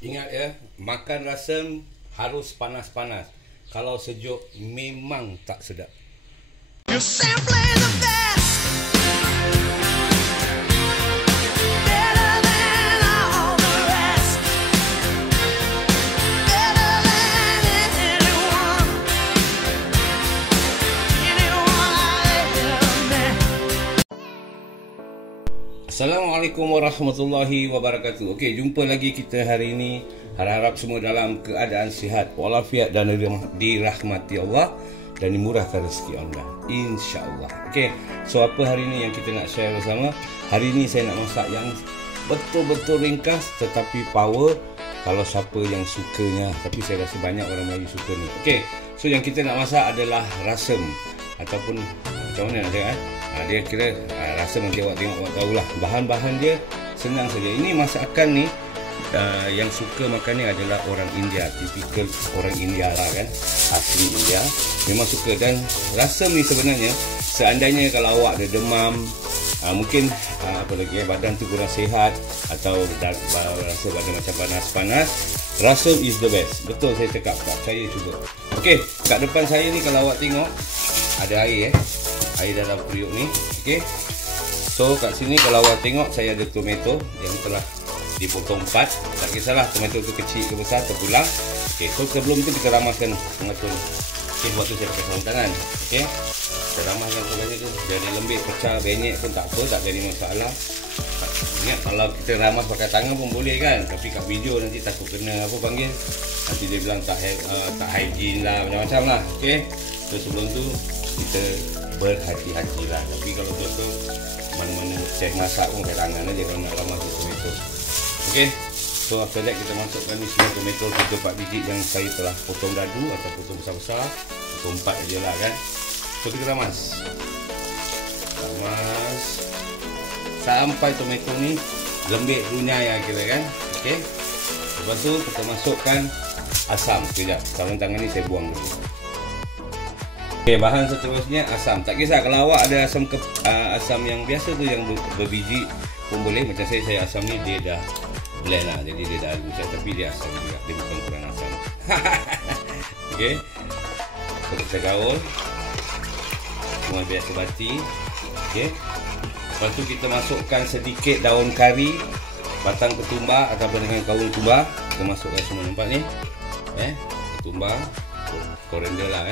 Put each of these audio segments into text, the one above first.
Ingat ya, makan rasam harus panas-panas. Kalau sejuk memang tak sedap. You're simply the best. Better than all the rest. Better than anyone. Anyone I ever met. Assalamualaikum warahmatullahi wabarakatuh. Okey, jumpa lagi kita hari ini. Harap-harap semua dalam keadaan sihat walafiat dan dirahmati Allah dan dimurahkan rezeki Allah, insya-Allah. Okey, so apa hari ini yang kita nak share bersama? Hari ini saya nak masak yang betul-betul ringkas tetapi power kalau siapa yang sukanya. Tapi saya rasa banyak orang Melayu suka ni. Okey, so yang kita nak masak adalah rasam ataupun macam mana nak cakap dia kira rasam, nanti awak tengok, awak tahulah. Bahan-bahan dia senang saja. Ini masakan ni yang suka makan ni adalah orang India, tipikal orang India lah kan, asli India, memang suka. Dan rasam ni sebenarnya seandainya kalau awak ada demam, mungkin apa lagi badan tu kurang sihat atau rasa badan macam panas-panas, rasam is the best. Betul saya cakap, saya cuba. Okey, kat depan saya ni kalau awak tengok ada air air dalam periuk ni. Okey, so kat sini kalau awak tengok saya ada tomato yang telah dipotong 4. Tak kisahlah tomato tu kecil ke besar terpulang. Okey, so sebelum tu kita ramaskan pengatur. Okey, waktu saya pakai sarung tangan. Okey, kita ramaskan sebagainya tu. Jadi lembik, pecah, benyek pun tak apa, tak jadi masalah. Ingat kalau kita ramas pakai tangan pun boleh kan, tapi kat video nanti takut kena apa panggil, nanti dia bilang tak hygiene lah, macam-macam lah. Okey, so sebelum tu kita berhati-hatilah. Tapi kalau betul mana-mana chef masak pun pakai tangan aja kalau nak ramas tomato. Okey, so after that kita masukkan ni semua tomato, 3-4 biji yang saya telah potong dadu atau potong besar-besar, potong 4 aja lah kan. So kita ramas sampai tomato ni lembik runyai lah kira kan. Okey, lepas tu kita masukkan asam. Sekejap, sarung tangan ni saya buang dulu. Okey, bahan seterusnya asam. Tak kisah kalau awak ada asam yang biasa tu yang berbiji pun boleh. Macam saya asam ni dia dah blend lah, jadi dia dah lucat, tapi dia asam juga, dia bukan kurang asam. Okey, so kita gaul semua biar sebati. Okey, lepas tu kita masukkan sedikit daun kari, batang ketumbar ataupun dengan daun ketumbar. Kita masukkan semua, nampak ni ketumbar, koriander lah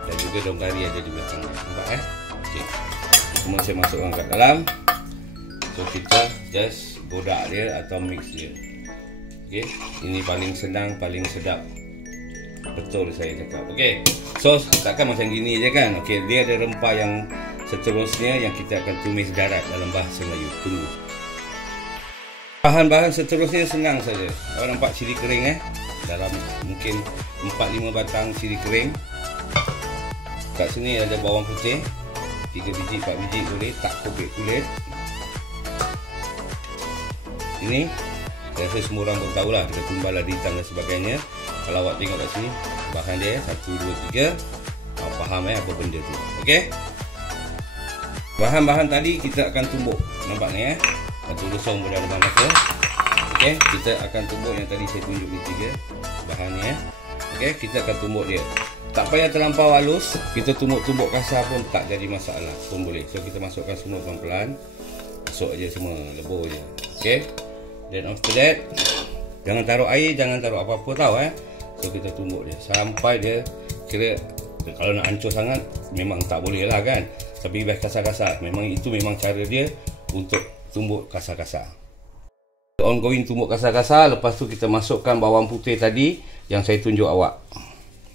dan juga daun kari ada di belakang, nampak Okey, semua saya masukkan kat dalam. So kita just godak dia atau mix dia. Okey, ini paling senang, paling sedap. Betul saya cakap. Okey, so takkan macam gini je kan. Okey, dia ada rempah yang seterusnya yang kita akan tumis darat dalam bahasa Melayu. Tunggu. Bahan-bahan seterusnya senang saja. Awak nampak cili kering dalam mungkin 4-5 batang cili kering. Kat sini ada bawang putih 3 biji, 4 biji boleh, tak kopek kulit. Ini saya rasa semua orang pun tahulah, kita tumbal lah hitam dan sebagainya. Kalau awak tengok kat sini bahan dia 1, 2, 3, awak faham apa benda tu. Okey, bahan-bahan tadi kita akan tumbuk, nampak ni satu lesong boleh ada bahan apa. Okey, kita akan tumbuk yang tadi saya tunjuk ni 3 bahan ni Okey, kita akan tumbuk dia. Tak payah terlampau halus, kita tumbuk kasar pun tak jadi masalah, pun boleh. So kita masukkan semua pelan-pelan, masuk aja semua, lebur je. Okey, then after that jangan taruh air, jangan taruh apa-apa tau So kita tumbuk dia sampai dia kira, kalau nak hancur sangat memang tak boleh lah kan, tapi biar kasar-kasar. Memang itu memang cara dia untuk tumbuk kasar-kasar. Ongoing tumbuk kasar-kasar. Lepas tu kita masukkan bawang putih tadi yang saya tunjuk awak,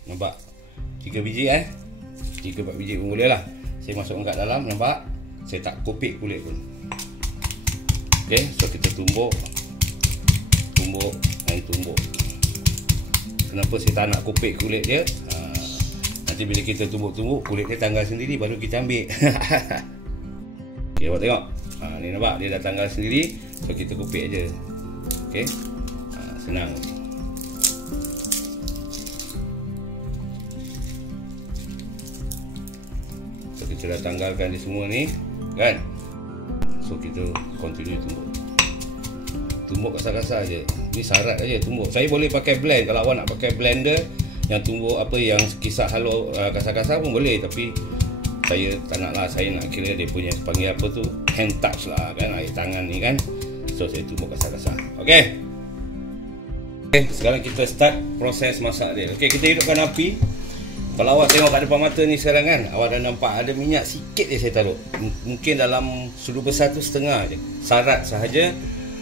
nampak 3 biji 3-4 biji pun boleh lah. Saya masukkan kat dalam, nampak saya tak kopek kulit pun. Okey, so kita tumbuk. Kenapa saya tak nak kopek kulit dia? Nanti bila kita tumbuk-tumbuk, kulit dia tanggal sendiri, baru kita ambil. Okey, awak tengok. Ni nampak dia dah tanggal sendiri, so kita kopek aja. Okey, senang. So kita dah tanggalkan dia semua ni kan. So kita continue tumbuk. tumbuk kasar-kasar je. Ni syarat aja tumbuk. Saya boleh pakai blend. Kalau awak nak pakai blender yang tumbuk apa yang kisar halus kasar-kasar pun boleh, tapi saya tak nak lah. Saya nak kira dia punya panggil apa tu, hand touch lah kan, air tangan ni kan. So saya tumbuk kasar-kasar. Okey. Okay, sekarang kita start proses masak dia. Okey, kita hidupkan api. Kalau awak tengok kat depan mata ni sekarang kan, awak dah nampak ada minyak sikit je saya taruh. Mungkin dalam sudu besar tu setengah je. Syarat sahaja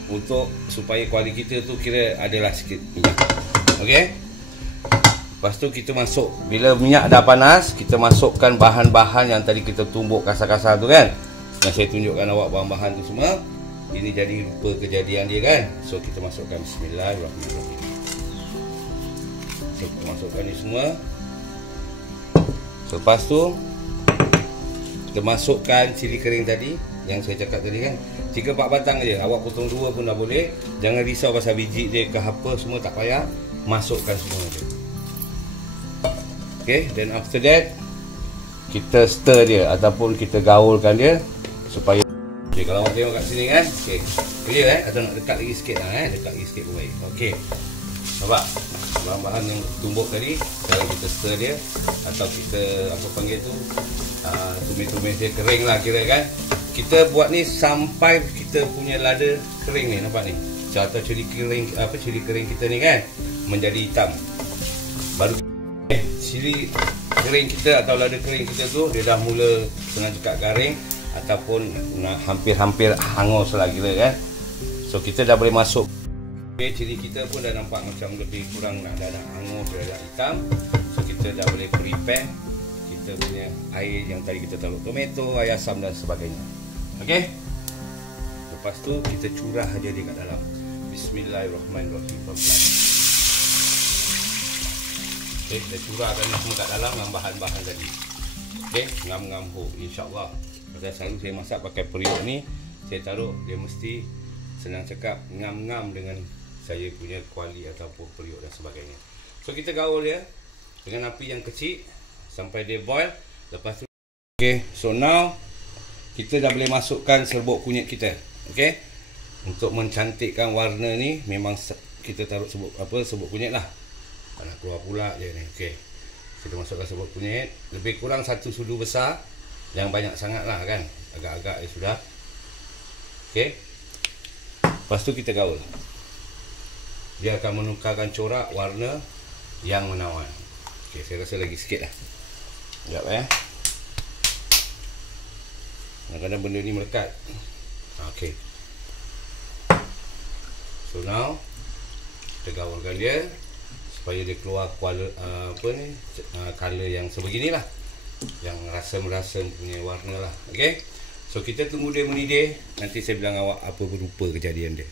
untuk supaya kuali kita tu kira adalah sikit minyak. Okey. Lepas tu kita masuk, bila minyak dah panas, kita masukkan bahan-bahan yang tadi kita tumbuk kasar-kasar tu kan. Yang saya tunjukkan awak bahan-bahan tu semua. Ini jadi rupa kejadian dia kan. So kita masukkan bismillahirrahmanirrahim. So kita masukkan ni semua. Lepas tu kita masukkan cili kering tadi yang saya cakap tadi kan. 3-4 batang je. Awak potong 2 pun dah boleh. Jangan risau pasal biji dia ke apa, semua tak payah. Masukkan semua je. Okay, then after that kita stir dia ataupun kita gaulkan dia supaya okay, kalau awak tengok kat sini kan. Okay, clear atau nak dekat lagi sikit lah dekat lagi sikit pun baik. Okay, nampak bahan-bahan yang tumbuk tadi. Sekarang kita stir dia atau kita apa panggil tu, tumis-tumis dia kering lah kira kan. Kita buat ni sampai kita punya lada kering ni, nampak ni, atau cili kering kita ni kan menjadi hitam. Baru cili kering kita atau lada kering kita tu dia dah mula senang cakap garing ataupun hampir-hampir hangus lah kira kan. So kita dah boleh masuk. Okay, cili kita pun dah nampak macam lebih kurang dah hangus, dah hitam. So kita dah boleh prepare kita punya air yang tadi kita taruh tomato, air asam dan sebagainya. Okey. Lepas tu kita curah aja dia kat dalam. Bismillahirrahmanirrahim. Okey, kita curahkan semua kat dalam dengan bahan-bahan tadi. Okey, ngam-ngam ho insya-Allah. Pasal selalu saya masak pakai periuk ni, saya taruh dia mesti senang cakap ngam-ngam dengan saya punya kuali ataupun periuk dan sebagainya. So kita gaul dia dengan api yang kecil sampai dia boil. Lepas tu okey, so now kita dah boleh masukkan serbuk kunyit kita. Okey. Untuk mencantikkan warna ni memang kita taruh serbuk kunyit lah. Tak nak keluar pula je ni. Okey. Kita masukkan serbuk kunyit lebih kurang 1 sudu besar. Yang banyak sangat lah kan. Agak-agak ya sudah. Okey. Lepas tu kita gaul. Dia akan menukarkan corak warna yang menawan. Okey, saya rasa lagi sikit lah. Sekejap kadang-kadang benda ni melekat. Okey. So now kita gaulkan dia supaya dia keluar color yang sebeginilah. Yang rasam-rasam punya warna lah. Okey. So kita tunggu dia mendidih. Nanti saya bilang awak apa berupa kejadian dia.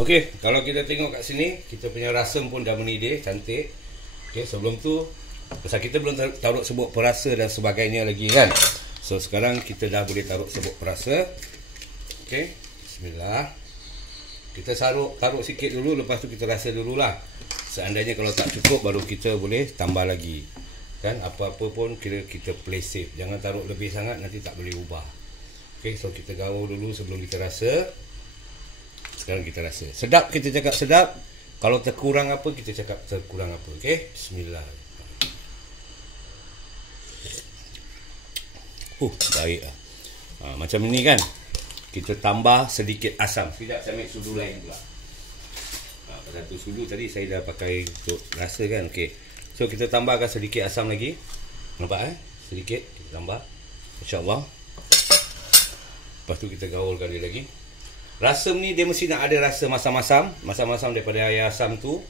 Okey, kalau kita tengok kat sini, kita punya rasam pun dah mendidih, cantik. Okey, sebelum tu pasal kita belum taruh serbuk perasa dan sebagainya lagi kan. So sekarang kita dah boleh taruh serbuk perasa. Okey, bismillah. Kita taruh sikit dulu, lepas tu kita rasa dululah. Seandainya kalau tak cukup baru kita boleh tambah lagi. Kan apa-apa pun kira kita play safe. Jangan taruh lebih sangat, nanti tak boleh ubah. Okey, so kita gaul dulu sebelum kita rasa. Sekarang kita rasa. Sedap kita cakap sedap. Kalau terkurang apa kita cakap terkurang apa. Okey, bismillah. Baik lah. Macam ini kan. Kita tambah sedikit asam. Sekejap saya ambil sudu lain pula. Pada tu sudu tadi saya dah pakai untuk rasa kan. Okey. So kita tambahkan sedikit asam lagi. Nampak sedikit kita tambah. InsyaAllah. Lepas tu kita gaulkan dia lagi. Rasam ni dia mesti nak ada rasa masam-masam. Masam-masam daripada air asam tu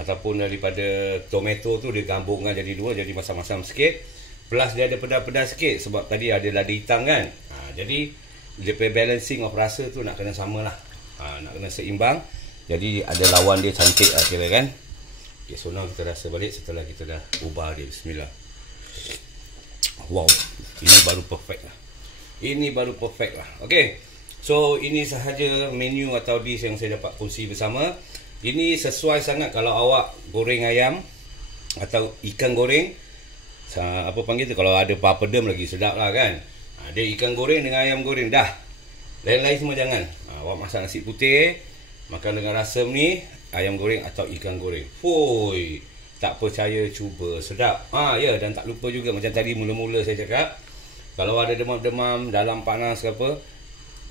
ataupun daripada tomato tu dia gabungkan jadi dua, jadi masam-masam sikit. Plus dia ada pedas-pedas sikit sebab tadi ada lada hitam kan. Jadi dia punya balancing of rasa tu nak kena sama lah. Nak kena seimbang. Jadi ada lawan dia cantik lah kira kan. Okay, so now kita rasa balik setelah kita dah ubah dia. Bismillah. Wow, ini baru perfect lah. Ini baru perfect lah. Okay. So ini sahaja menu atau dish yang saya dapat kongsi bersama. Ini sesuai sangat kalau awak goreng ayam atau ikan goreng. Apa panggil tu, kalau ada papadum lagi sedap lah kan. Dia ikan goreng dengan ayam goreng dah. Lain-lain semua jangan. Awak masak nasi putih, Makan dengan rasam ni, ayam goreng atau ikan goreng. Foi, tak percaya cuba, sedap. Ya, dan tak lupa juga macam tadi mula-mula saya cakap, kalau ada demam-demam, dalam panas ke apa,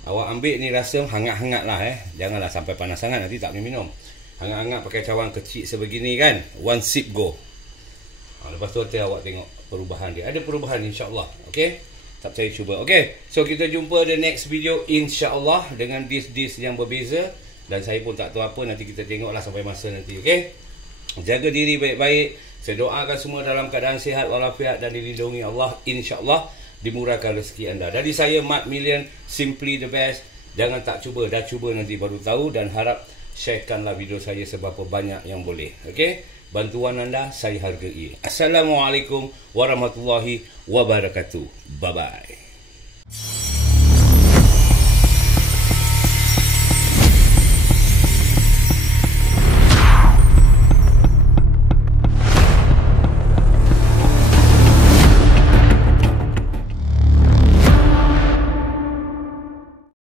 awak ambil ni rasam hangat-hangat lah Janganlah sampai panas sangat, nanti tak boleh minum. Hangat-hangat pakai cawan kecil sebegini kan, one sip go. Lepas tu nanti awak tengok perubahan dia. Ada perubahan insyaAllah. Okay, tak percaya cuba. Okay, so kita jumpa the next video insyaAllah dengan dish yang berbeza. Dan saya pun tak tahu apa, nanti kita tengoklah sampai masa nanti. Okay, jaga diri baik-baik. Saya doakan semua dalam keadaan sihat walafiat dan dilindungi Allah, insyaAllah dimurahkan rezeki anda. Dari saya Mat Million, simply the best. Jangan tak cuba, dah cuba nanti baru tahu. Dan harap sharekanlah video saya seberapa banyak yang boleh. Okay, bantuan anda saya hargai. Assalamualaikum warahmatullahi wabarakatuh. Bye bye.